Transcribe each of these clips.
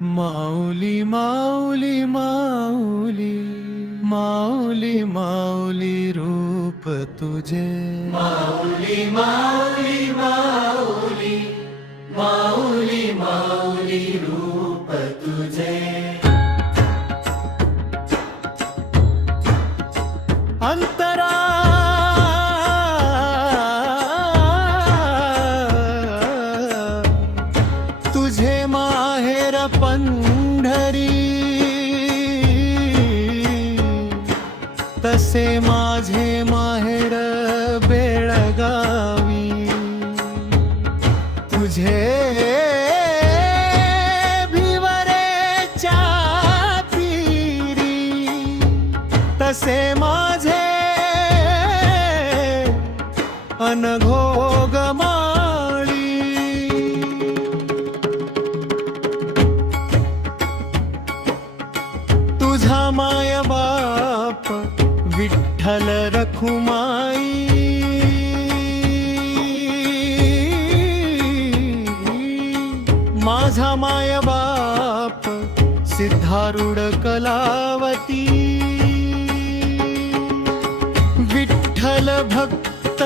माऊली माऊली माऊली माऊली माऊली रूप तुझे माऊली माऊली माऊली माऊली माऊली रूप तुझे अंतरा तुझे माहेर पंढरी तसे माझे माहेर बेळगावी तुझे भिवरेच्या तीरी तसे माझे अनघोग माळी तुझा माय बाप विठ्ठल रखुमाई माझा माय बाप सिद्धारूढ कलावती विठ्ठल भक्त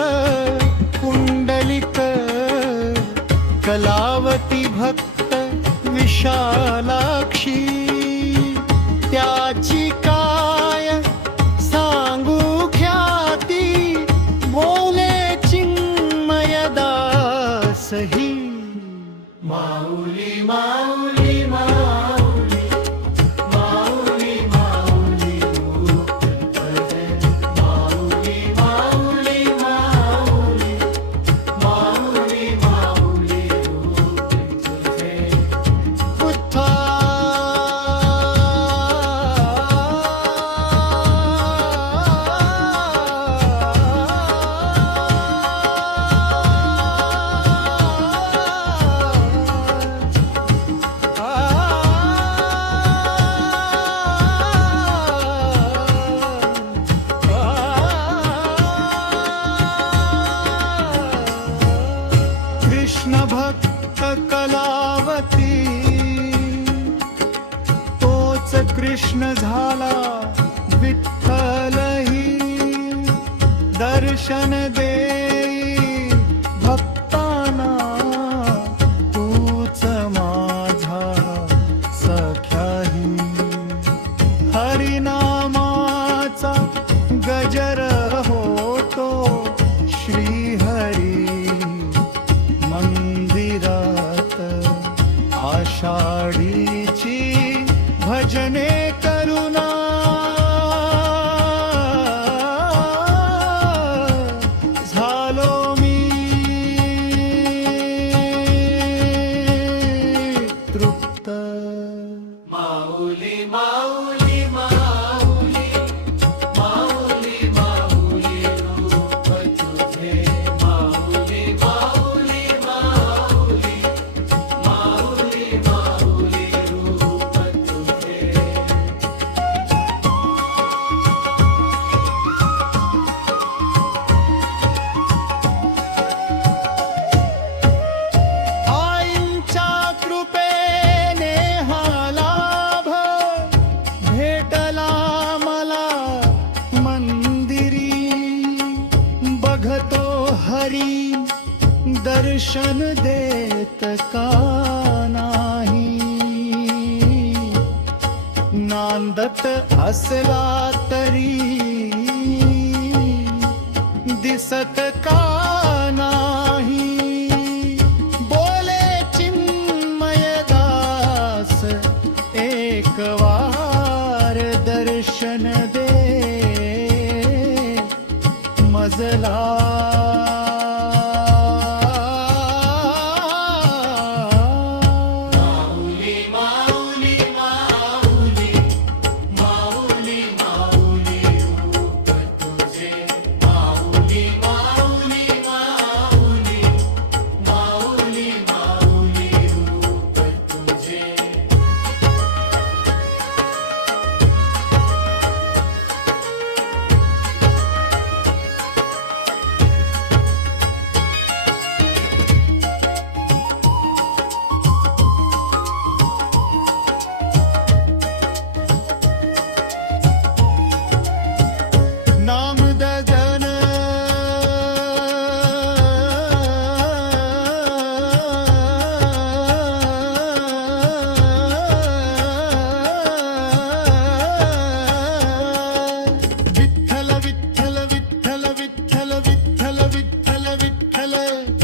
कुंडलिक कलावती भक्त विशालाक्षी त्याची काय सांगू ख्याती बोले चिन्मय दासही माऊली माऊली माऊली माऊली माऊली रूप तुझे माऊली माऊली माऊली माऊली माऊली रूप तुझे कृष्ण भक्त कलावती तोच कृष्ण झाला विठ्ठलही दर्शन देई भक्तांना तूच माझा सख्याही हरिनामाचा गजर होतो श्रीहरी मंदिरात आषाढीची भजने करुणा झालो मी तृप्त माऊली माऊली माऊली माऊली माऊली रूप तुझे माऊली माऊली माऊली माऊली माऊली रूप तुझे आईंच्या कृपेने हा लाभ भेटला मला मंदिरी बघतो हरी दर्शन देत का नाही नांदत असला तरी दिसत का नाही बोले चिन्मय दास एक वार दर्शन दे मजला माऊली माऊली माऊली माऊली माऊली रूप तुझे माऊली माऊली माऊली माऊली माऊली रूप तुझे झालंय